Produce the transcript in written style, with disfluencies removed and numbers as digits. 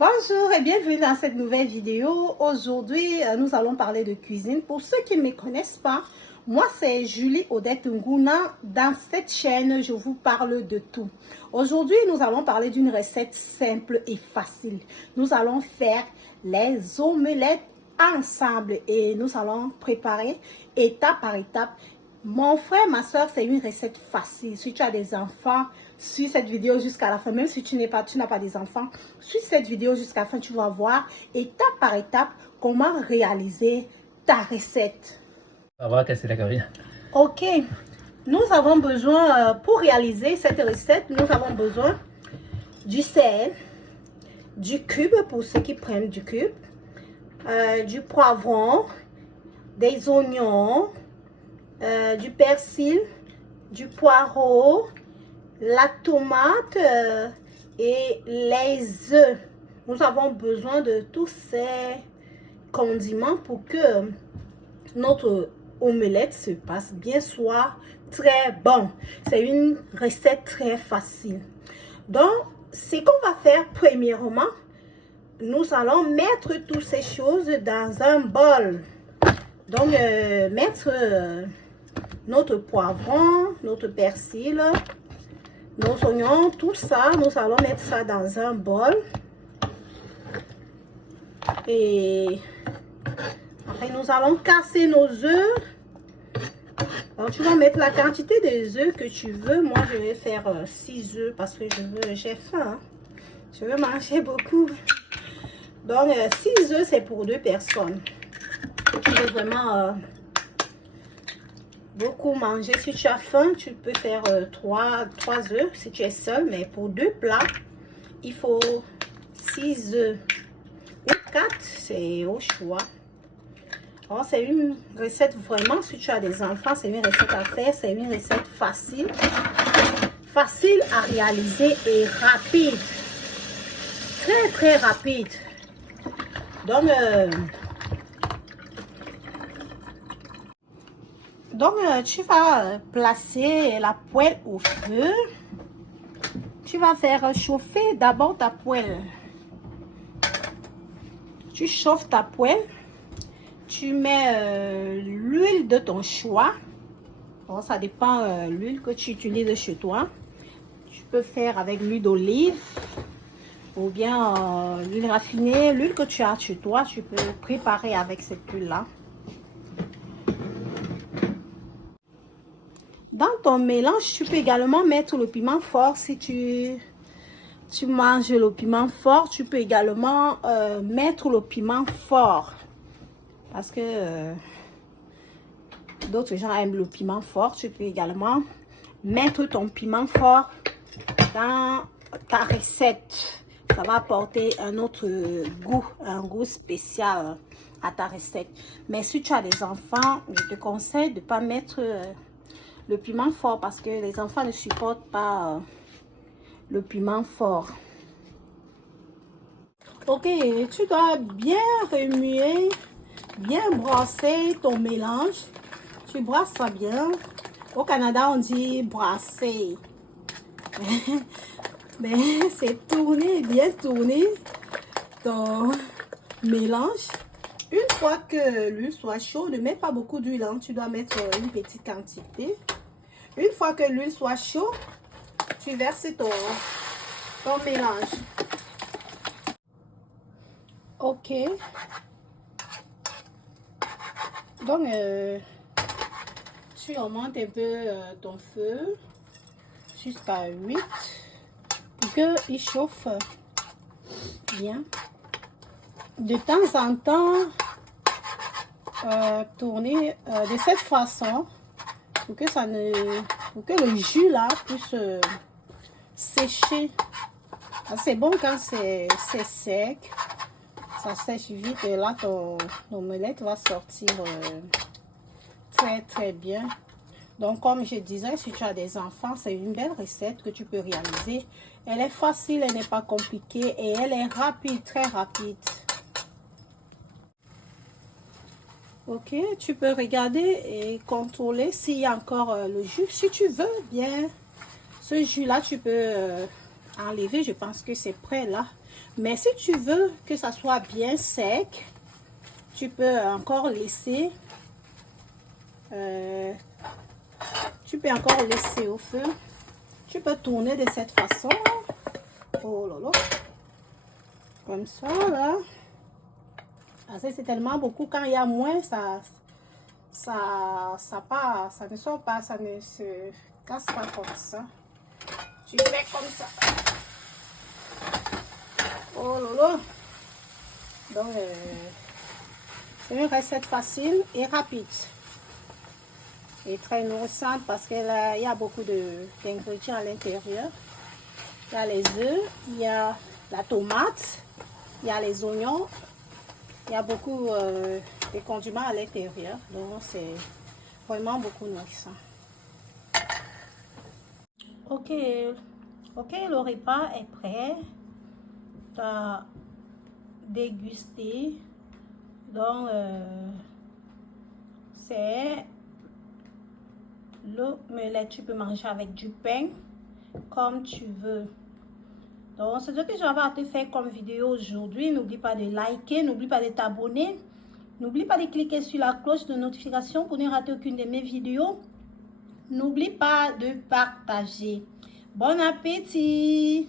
Bonjour et bienvenue dans cette nouvelle vidéo. Aujourd'hui, nous allons parler de cuisine. Pour ceux qui ne me connaissent pas, moi c'est Julie Odette Nguna. Dans cette chaîne, je vous parle de tout. Aujourd'hui, nous allons parler d'une recette simple et facile. Nous allons faire les omelettes ensemble et nous allons préparer étape par étape. Mon frère, ma soeur, c'est une recette facile. Si tu as des enfants, suis cette vidéo jusqu'à la fin. Même si tu n'as pas des enfants, suis cette vidéo jusqu'à la fin. Tu vas voir étape par étape comment réaliser ta recette. On va voir qu'est-ce que c'est la. Ok, nous avons besoin, pour réaliser cette recette, nous avons besoin du sel, du cube pour ceux qui prennent du cube, du poivron, des oignons, du persil, du poireau, la tomate et les œufs. Nous avons besoin de tous ces condiments pour que notre omelette se passe bien, soit très bon. C'est une recette très facile. Donc, ce qu'on va faire premièrement, nous allons mettre toutes ces choses dans un bol. Donc, mettre notre poivron, notre persil, nos oignons, tout ça, nous allons mettre ça dans un bol. Et après, nous allons casser nos œufs. Alors, tu vas mettre la quantité des œufs que tu veux. Moi, je vais faire 6 œufs parce que j'ai faim. Hein. Je veux manger beaucoup. Donc, 6 œufs, c'est pour 2 personnes. Tu veux vraiment beaucoup manger. Si tu as faim, tu peux faire 3 œufs si tu es seul. Mais pour 2 plats, il faut 6 œufs. Ou 4, c'est au choix. Alors, c'est une recette vraiment, si tu as des enfants, c'est une recette à faire. C'est une recette facile. Facile à réaliser et rapide. Très, très rapide. Donc, tu vas placer la poêle au feu. Tu vas faire chauffer d'abord ta poêle. Tu chauffes ta poêle. Tu mets l'huile de ton choix. Bon, ça dépend l'huile que tu utilises chez toi. Tu peux faire avec l'huile d'olive ou bien l'huile raffinée. L'huile que tu as chez toi, tu peux préparer avec cette huile-là. Dans ton mélange, tu peux également mettre le piment fort. Si tu manges le piment fort, tu peux également mettre le piment fort. Parce que d'autres gens aiment le piment fort. Tu peux également mettre ton piment fort dans ta recette. Ça va apporter un autre goût, un goût spécial à ta recette. Mais si tu as des enfants, je te conseille de ne pas mettre le piment fort parce que les enfants ne supportent pas le piment fort. Ok, tu dois bien remuer, bien brasser ton mélange. Tu brasses ça bien. Au Canada, on dit brasser. Mais c'est tourner, bien tourner ton mélange. Une fois que l'huile soit chaude, ne mets pas beaucoup d'huile. Hein. Tu dois mettre une petite quantité. Une fois que l'huile soit chaude, tu verses ton mélange. Ok. Donc, tu augmentes un peu ton feu jusqu'à 8 pour qu'il chauffe bien. De temps en temps, tourner de cette façon pour que le jus là puisse sécher. C'est bon quand c'est sec, ça sèche vite et là ton omelette va sortir très très bien. Donc comme je disais, si tu as des enfants, c'est une belle recette que tu peux réaliser. Elle est facile, elle n'est pas compliquée et elle est rapide, très rapide. Ok, tu peux regarder et contrôler s'il y a encore le jus. Si tu veux bien, ce jus là tu peux enlever. Je pense que c'est prêt là. Mais si tu veux que ça soit bien sec, tu peux encore laisser au feu. Tu peux tourner de cette façon. Oh là là. Comme ça, là. Ah, c'est tellement beaucoup. Quand il y a moins, ça ne sort pas, ça ne se casse pas comme ça. Tu fais comme ça. Oh là là. Donc, c'est une recette facile et rapide. Et très nourrissante parce qu'il y a beaucoup d'ingrédients à l'intérieur. Il y a les œufs, il y a la tomate, il y a les oignons. Il y a beaucoup de condiments à l'intérieur. Donc, c'est vraiment beaucoup nourrissant. Ok, le repas est prêt. Tu as dégusté. Donc, c'est l'omelette. Tu peux manger avec du pain, comme tu veux. Donc, c'est ce que j'avais à te faire comme vidéo aujourd'hui. N'oublie pas de liker, n'oublie pas de t'abonner. N'oublie pas de cliquer sur la cloche de notification pour ne rater aucune de mes vidéos. N'oublie pas de partager. Bon appétit!